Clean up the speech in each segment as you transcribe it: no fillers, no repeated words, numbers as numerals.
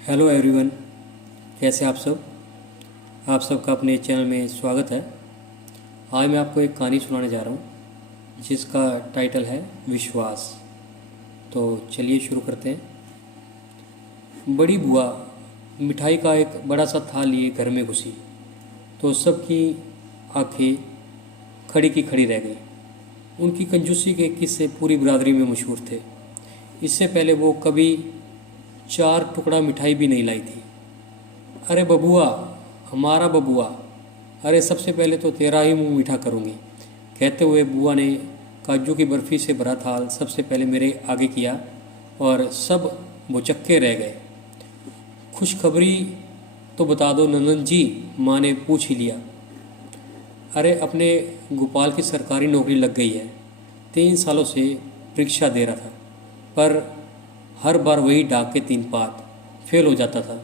Hello everyone, कैसे आप सब। आप सबका अपने चैनल में स्वागत है। आज मैं आपको एक कहानी सुनाने जा रहा हूँ जिसका टाइटल है विश्वास। तो चलिए शुरू करते हैं। बड़ी बुआ मिठाई का एक बड़ा सा थाल लिए घर में घुसी तो सबकी आंखें खड़ी की खड़ी रह गई। उनकी कंजूसी के किस्से पूरी बिरादरी में मशहूर थे। इससे पहले वो कभी 4 टुकड़ा मिठाई भी नहीं लाई थी। अरे बबुआ, हमारा बबुआ, अरे सबसे पहले तो तेरा ही मुंह मीठा करूँगी, कहते हुए बुआ ने काजू की बर्फ़ी से भरा थाल सबसे पहले मेरे आगे किया और सब भुचक्के रह गए। खुशखबरी तो बता दो नंदन जी, माँ ने पूछ ही लिया। अरे अपने गोपाल की सरकारी नौकरी लग गई है। 3 सालों से परीक्षा दे रहा था पर हर बार वही डाक के 3 पात फेल हो जाता था।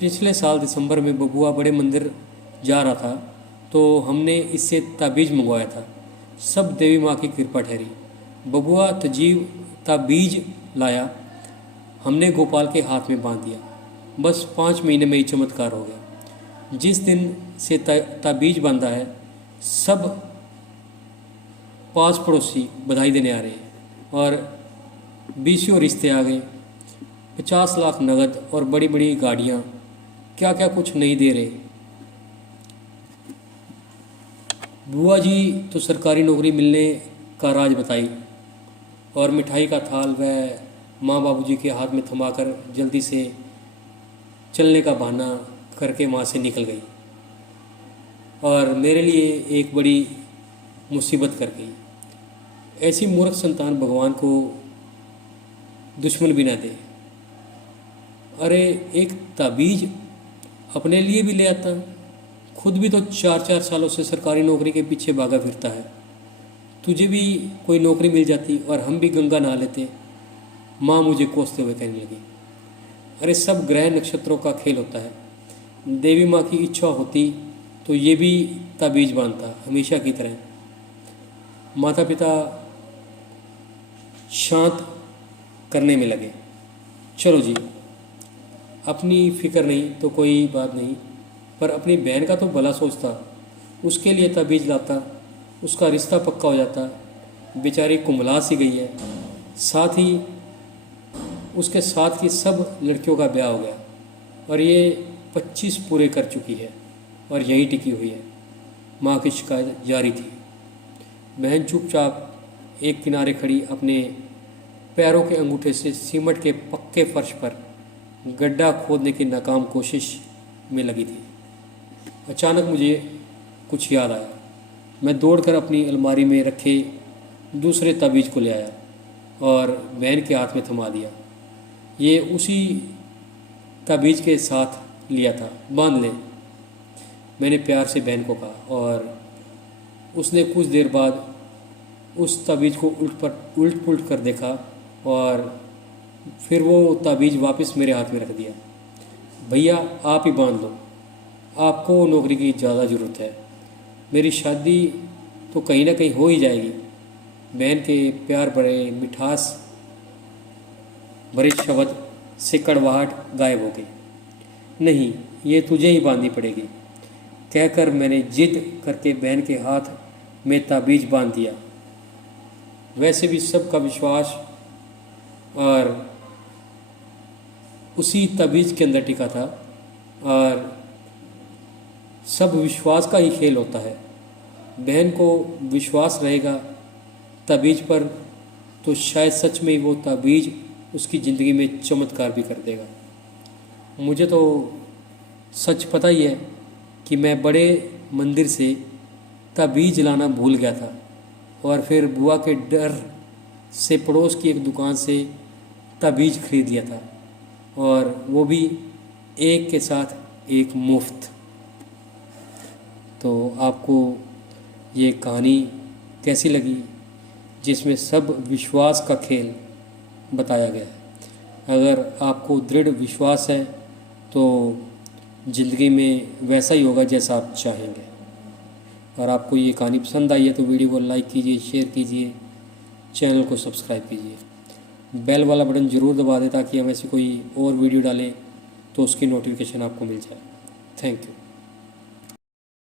पिछले साल दिसंबर में बबुआ बड़े मंदिर जा रहा था तो हमने इससे ताबीज़ मंगवाया था। सब देवी माँ की कृपा ठहरी। बबुआ तजीब ताबीज लाया, हमने गोपाल के हाथ में बांध दिया। बस 5 महीने में ही चमत्कार हो गया। जिस दिन से ताबीज बांधा है सब पास पड़ोसी बधाई देने आ रहे हैं और 20 रिश्ते आ गए। 50 लाख नगद और बड़ी बड़ी गाड़ियाँ, क्या क्या कुछ नहीं दे रहे। बुआ जी तो सरकारी नौकरी मिलने का राज बताई और मिठाई का थाल वह माँ बाबूजी के हाथ में थमाकर जल्दी से चलने का बहाना करके वहाँ से निकल गई और मेरे लिए एक बड़ी मुसीबत कर गई। ऐसी मूर्ख संतान भगवान को दुश्मन भी ना दे। अरे एक ताबीज अपने लिए भी ले आता, खुद भी तो 4-4 सालों से सरकारी नौकरी के पीछे भागा फिरता है। तुझे भी कोई नौकरी मिल जाती और हम भी गंगा नहा लेते। माँ मुझे कोसते हुए कहने लगी। अरे सब ग्रह नक्षत्रों का खेल होता है। देवी माँ की इच्छा होती तो ये भी ताबीज बांधता हमेशा की तरह। माता पिता शांत करने में लगे। चलो जी, अपनी फिक्र नहीं तो कोई बात नहीं, पर अपनी बहन का तो भला सोचता, उसके लिए ताबीज लाता, उसका रिश्ता पक्का हो जाता। बेचारी कुंभला सी गई है। साथ ही उसके साथ की सब लड़कियों का ब्याह हो गया और ये 25 पूरे कर चुकी है और यहीं टिकी हुई है। माँ की शिकायत जारी थी। बहन चुपचाप एक किनारे खड़ी अपने पैरों के अंगूठे से सीमेंट के पक्के फर्श पर गड्ढा खोदने की नाकाम कोशिश में लगी थी। अचानक मुझे कुछ याद आया। मैं दौड़कर अपनी अलमारी में रखे दूसरे ताबीज़ को ले आया और बहन के हाथ में थमा दिया। ये उसी ताबीज़ के साथ लिया था, बांध ले, मैंने प्यार से बहन को कहा और उसने कुछ देर बाद उस ताबीज़ को उल्ट पुल्ट कर देखा और फिर वो ताबीज़ वापस मेरे हाथ में रख दिया। भैया आप ही बांध लो, आपको नौकरी की ज़्यादा ज़रूरत है। मेरी शादी तो कहीं ना कहीं हो ही जाएगी। बहन के प्यार भरे मिठास भरे शब्द से कड़वाहट गायब हो गई। नहीं, ये तुझे ही बांधनी पड़ेगी, कहकर मैंने जिद करके बहन के हाथ में ताबीज़ बांध दिया। वैसे भी सबका विश्वास और उसी ताबीज़ के अंदर टिका था और सब विश्वास का ही खेल होता है। बहन को विश्वास रहेगा ताबीज़ पर तो शायद सच में ही वो ताबीज़ उसकी ज़िंदगी में चमत्कार भी कर देगा। मुझे तो सच पता ही है कि मैं बड़े मंदिर से ताबीज़ लाना भूल गया था और फिर बुआ के डर से पड़ोस की एक दुकान से ताबीज़ खरीद लिया था और वो भी एक के साथ एक मुफ्त। तो आपको ये कहानी कैसी लगी जिसमें सब विश्वास का खेल बताया गया है। अगर आपको दृढ़ विश्वास है तो ज़िंदगी में वैसा ही होगा जैसा आप चाहेंगे। और आपको ये कहानी पसंद आई है तो वीडियो को लाइक कीजिए, शेयर कीजिए, चैनल को सब्सक्राइब कीजिए, बेल वाला बटन ज़रूर दबा दें ताकि हम ऐसी कोई और वीडियो डालें तो उसकी नोटिफिकेशन आपको मिल जाए। Thank you.